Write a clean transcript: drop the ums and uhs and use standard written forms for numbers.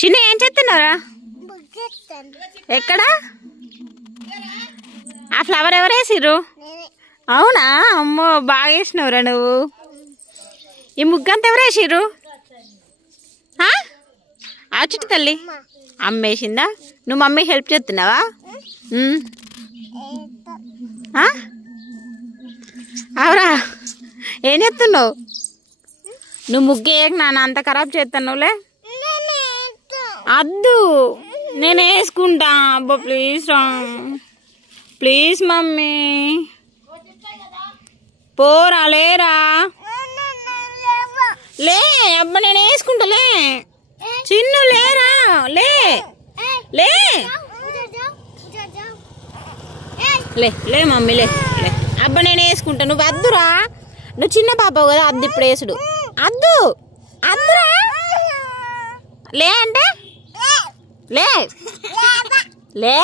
చిన్న ఏం చేస్తున్నారా? ఎక్కడ ఆ ఫ్లవర్ ఎవరు వేసిర్రు? అవునా? అమ్మో బాగా వేసినవురా నువ్వు. ఈ ముగ్గంతా ఎవరు వేసిర్రు? ఆ చుట్టు తల్లి అమ్మేసిందా? నువ్వు మమ్మీ హెల్ప్ చేస్తున్నావా? అవురా ఏం చేస్తున్నావు? నువ్వు ముగ్గు వేయక నాన్న అంత ఖరాబ్ చేస్తున్నావులే. అద్దు నేను వేసుకుంటా. అబ్బా ప్లీజ్ రా, ప్లీజ్ మమ్మీ పోరా. లేరా లే. అబ్బా నేను వేసుకుంటాలే. చిన్ను లేరా, లే లే లే లే మమ్మీ లే లే. అబ్బా నేను వేసుకుంటా, నువ్వు అద్దురా. నువ్వు చిన్న పాపవు కదా, అద్దు ఇప్పుడు వేసుడు. అద్దు అద్దురా. లే అంటే లే లే.